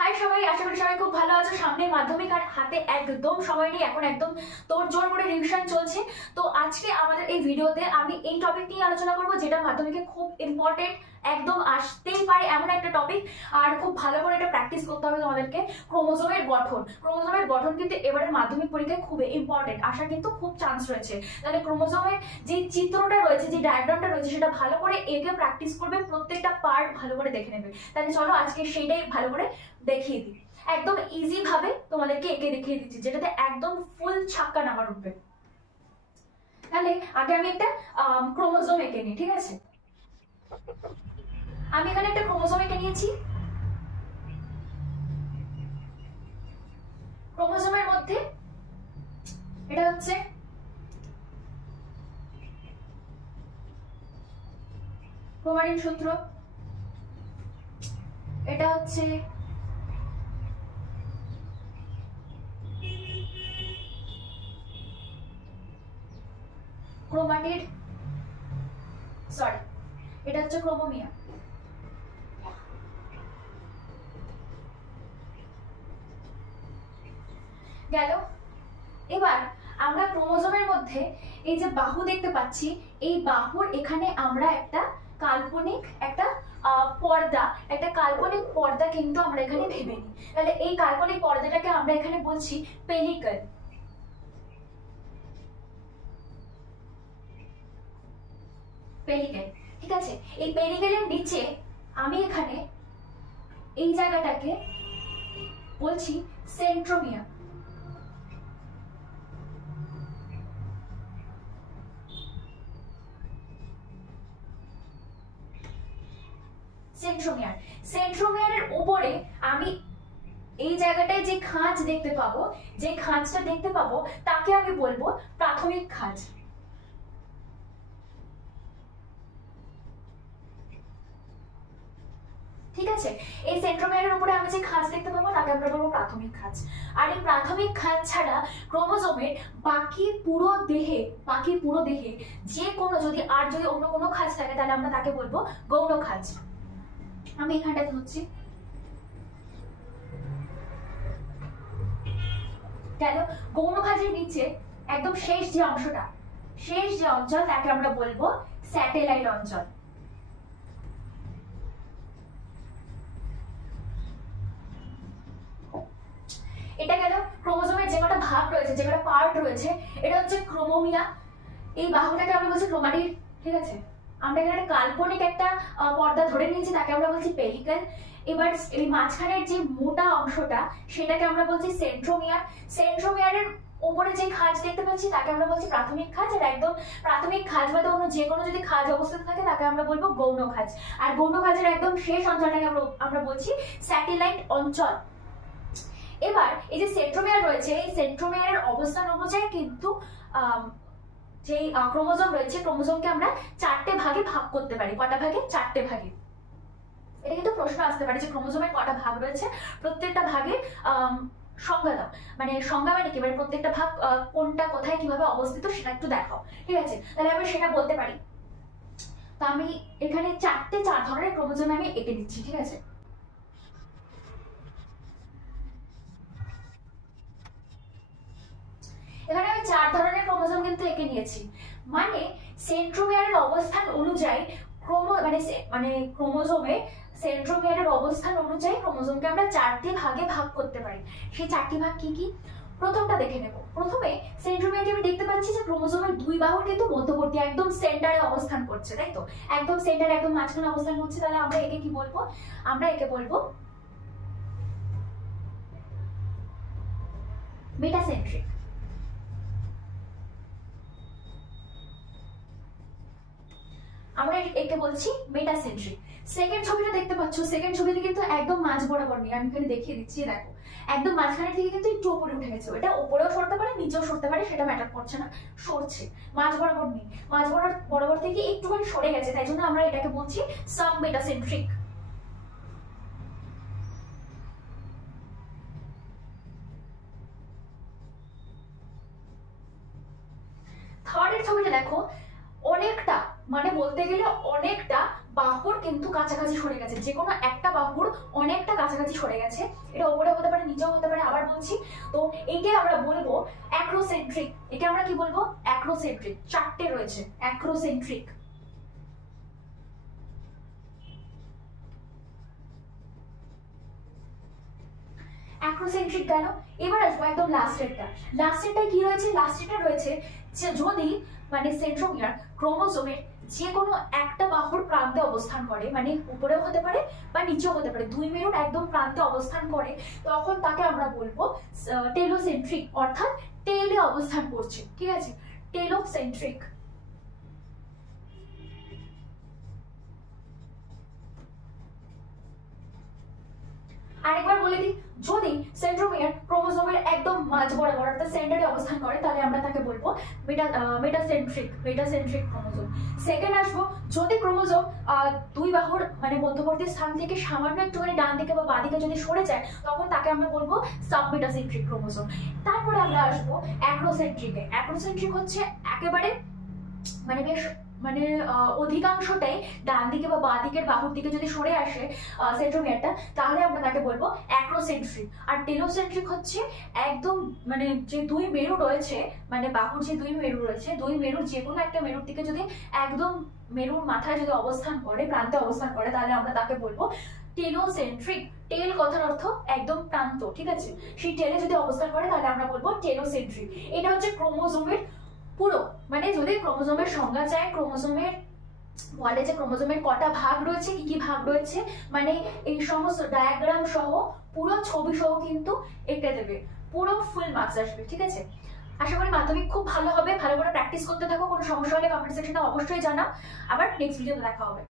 High সবাই, আশা করি সবাই খুব ভালো আছো। সামনে মাধ্যমিক আর হাতে একদম সময় নেই, এখন একদম তোড়জোড় করে রিভিশন চলছে। তো আজকে আমাদের এই ভিডিওতে আমি এই টপিক নিয়ে আলোচনা করব, যেটা মাধ্যমিকে খুব ইম্পর্টেন্ট, একদম আসতেই পারে এমন একটা টপিক। আর খুব ভালো করে এটা প্র্যাকটিস করতে হবে তোমাদেরকে। ক্রোমোজোমের গঠন। ক্রোমোজোমের গঠন কিন্তু এবারের মাধ্যমিক পরীক্ষায় খুবই ইম্পর্টেন্ট, আসার কিন্তু খুব চান্স রয়েছে। তাহলে ক্রোমোজোমের যে চিত্রটা রয়েছে, যে ডায়াগ্রামটা রয়েছে, সেটা ভালো করে এঁকে প্র্যাকটিস করবে, প্রত্যেকটা পার্ট ভালো করে দেখে নেবে। তাহলে চলো আজকে সেইটাই ভালো করে দেখিয়ে দিই। একদম ইজি ভাবে তোমাদেরকে এঁকে দেখিয়ে দিচ্ছি, যেটাতে একদম ফুল ছাক্কা নাম্বার উঠবে। তাহলে আগে আমি একটা ক্রোমোজোম এঁকে নিই, ঠিক আছে? আমি এখানে একটা ক্রোমোজোম এঁকে নিয়েছি। ক্রোমোজোমের মধ্যে এটা হচ্ছে ক্রোমাটিন সূত্র, এটা হচ্ছে ক্রোমাটিড, সরি এটা হচ্ছে ক্রোমোমিয়া। গেল। এবার আমরা ক্রোমোজোমের মধ্যে এই যে বাহু দেখতে পাচ্ছি, এই বাহুর এখানে আমরা একটা কাল্পনিক একটা পর্দা কিন্তু আমরা এখানে ভেবে নিই। তাহলে এই কাল্পনিক পর্দাটাকে আমরা এখানে বলছি পেলিকল। পেলিকেল, ঠিক আছে? এই পেলিকেলের নিচে আমি এখানে এই জায়গাটাকে বলছি সেন্ট্রোমিয়ার। সেন্ট্রোমিয়ারের উপরে আমি এই জায়গাটায় যে খাঁজ দেখতে পাবো, যে খাঁজটা দেখতে পাবো তাকে আমি বলবো প্রাথমিক খাঁজ। ঠিক আছে? এই সেন্ট্রোমিয়ারের উপরে আমি যে খাঁজ দেখতে পাবো তাকে আমরা বলবো প্রাথমিক খাঁজ। আর এই প্রাথমিক খাঁজ ছাড়া ক্রোমোজোমের বাকি পুরো দেহে যে কোনো যদি অন্য কোনো খাঁজ থাকে, তাহলে আমরা তাকে বলবো গৌণ খাঁজ। আমি এখানটাতে হচ্ছি গেল। গৌণ খাঁজের নিচে একদম শেষ যে অঞ্চল তাকে আমরা বলবো স্যাটেলাইট অঞ্চল। এটা গেল ক্রোমোজোমের যে কটা ভাগ রয়েছে, যে কটা পার্ট রয়েছে। এটা হচ্ছে ক্রোমোমিয়া। এই বাহুটাকে আমরা বলছি ক্রোমাটিড, ঠিক আছে? আমরা এখানে কাল্পনিক একটা পর্দা ধরে নিয়েছি, তাকে আমরা বলছি পেলিকেল। এবার এই মাঝখানের যে মোটা অংশটা, সেটাকে আমরা বলছি সেন্ট্রোমিয়ার। সেন্ট্রোমিয়ারের উপরে যে খাঁজ দেখতে পাচ্ছি তাকে আমরা বলছি প্রাথমিক খাঁজ। আর একদম প্রাথমিক খাঁজ বাদে অন্য যে কোনো যদি খাঁজ অবস্থিত থাকে তাকে আমরা বলবো গৌণ খাঁজ। আর গৌণ খাঁজের একদম শেষ অঞ্চলটাকে আমরা বলছি স্যাটেলাইট অঞ্চল। এবার এই যে সেন্ট্রোমিয়ার রয়েছে, এই সেন্ট্রোমিয়ারের অবস্থান অনুযায়ী কিন্তু যে ক্রোমোজোম রয়েছে, ক্রোমোজোমকে আমরা চারটে ভাগে ভাগ করতে পারি। কটা ভাগে? চারটে ভাগে। এটা কিন্তু প্রশ্ন আসতে পারে যে ক্রোমোজোমের কটা ভাগ রয়েছে, প্রত্যেকটা ভাগে সংজ্ঞা দাও। সংজ্ঞা মানে কি, প্রত্যেকটা ভাগ কোনটা কোথায় কিভাবে অবস্থিত সেটা একটু দেখাও, ঠিক আছে? তাহলে আমি সেটা বলতে পারি। তো আমি এখানে চার ধরনের ক্রোমোজোম আমি এঁকে দিচ্ছি, ঠিক আছে? এখানে আমি চার ধরনের ক্রোমোজোম কিন্তু এঁকে নিয়েছি। মানে সেন্ট্রোমিয়ারের অবস্থান অনুযায়ী ক্রোমোজোমে সেন্ট্রোমিয়ারের অবস্থান অনুযায়ী ক্রোমোজোমকে আমরা চারটি ভাগে ভাগ করতে পারি। সেই চারটি ভাগ কি কি? প্রথমটা দেখে নেব। প্রথমে সেন্ট্রোমিয়ারটি আমি দেখতে পাচ্ছি যে ক্রোমোজোমের দুই বাহু কিন্তু মধ্যবর্তী, একদম সেন্টারে অবস্থান করছে, তাই তো? একদম সেন্টারে, একদম মাঝখানে অবস্থান করছে। তাহলে আমরা একে কি বলবো? আমরা একে বলবো মেটাসেন্ট্রিক। আমরা একে বলছি মেটাসেন্ট্রিক। সেকেন্ড ছবিটা দেখতে পাচ্ছ, সেকেন্ড ছবিতে কিন্তু একদম মাঝ বরাবর নেই। আমি এখানে দেখিয়ে দিচ্ছি, দেখো একদম মাঝখানে থেকে কিন্তু একটু উপরে উঠে গেছে। এটা উপরেও সরতে পারে, নিচেও সরতে পারে, সেটা ম্যাটার করছে না, সরছে। মাঝ বরাবর নেই, মাঝ বরাবর থেকে একটুখানি সরে গেছে, তাই জন্য আমরা এটাকে বলছি সাব মেটাসেন্ট্রিক। থার্ডের ছবিটা দেখো, অনেকটা বলতে গেলে অনেকটা বাহুর কিন্তু কাছাকাছি সরে গেছে, যে কোনো একটা বাহুর অনেকটা কাছাকাছি সরে গেছে। এটা ওপরে হতে পারে, নিচেও হতে পারে। আবার বলছি, তো এইটাই আমরা বলবো অ্যাক্রোসেন্ট্রিক। এটা আমরা কি বলবো? অ্যাক্রোসেন্ট্রিক। চারটে রয়েছে অ্যাক্রোসেন্ট্রিক। অ্যাক্রোসেন্ট্রিক গেল। এবার আসবো একদম লাস্টেরটা। লাস্টেরটায় কি রয়েছে? লাস্টেরটা রয়েছে যে যদি মানে সেন্ট্রোমিয়ার ক্রোমোজোমের যে কোনো একটা বাহুর প্রান্তে অবস্থান করে, মানে উপরেও হতে পারে বা নিচেও হতে পারে, দুই মেরুর একদম প্রান্তে অবস্থান করে, তখন তাকে আমরা বলবো টেলোসেন্ট্রিক, অর্থাৎ টেলে অবস্থান করছে। ঠিক আছে, টেলোসেন্ট্রিক। আরেকবার বলে দিই, যদি সেন্ট্রোমিয়ার ক্রোমোজোমের একদম মাঝ বরাবর অর্থাৎ সেন্টারে অবস্থান করে, তাহলে আমরা তাকে বলবো মেটাসেন্ট্রিক ক্রোমোজোম। সেকেন্ড আসবো, যদি ক্রোমোজোম দুই বাহুর মানে মধ্যবর্তী স্থান থেকে সামান্য একটুখানি ডান দিকে বা বাঁ দিকে যদি সরে যায়, তখন তাকে আমরা বলবো সাবমেটাসেন্ট্রিক ক্রোমোজোম। তারপরে আমরা আসবো অ্যাক্রোসেন্ট্রিকে। অ্যাক্রোসেন্ট্রিক হচ্ছে একেবারে মানে বেশ মানে অধিকাংশটাই ডান দিকে বা বাঁ দিকের বাহুর দিকে যদি সরে আসে সেন্ট্রোমিয়ারটা, তাহলে আমরা তাকে বলবো অ্যাক্রোসেন্ট্রিক। আর টেলোসেন্ট্রিক হচ্ছে একদম মানে যে দুই মেরু রয়েছে, মানে বাহুর যে দুই মেরু রয়েছে, দুই মেরুর যে কোনো একটা মেরুর দিকে যদি একদম মেরুর মাথায় যদি অবস্থান করে, প্রান্তে অবস্থান করে, তাহলে আমরা তাকে বলবো টেলোসেন্ট্রিক। টেল কথার অর্থ একদম প্রান্ত। ঠিক আছে, সেই টেলে যদি অবস্থান করে তাহলে আমরা বলবো টেলোসেন্ট্রিক। এটা হচ্ছে ক্রোমোজোমের পুরো, মানে যদি ক্রোমোজোমের সংজ্ঞা চায়, ক্রোমোজোমের বলে যে ক্রোমোজোমের কটা ভাগ রয়েছে, কি কি ভাগ রয়েছে, মানে এই সমস্ত ডায়াগ্রাম সহ পুরো ছবি সহ কিন্তু এঁকে দেবে, পুরো ফুল মার্কস আসবে। ঠিক আছে, আশা করি মাধ্যমিক খুব ভালো হবে। ভালো করে প্র্যাকটিস করতে থাকো। কোনো সমস্যা হলে কমেন্ট সেকশনে অবশ্যই জানাও। আবার নেক্সট ভিডিওতে দেখা হবে।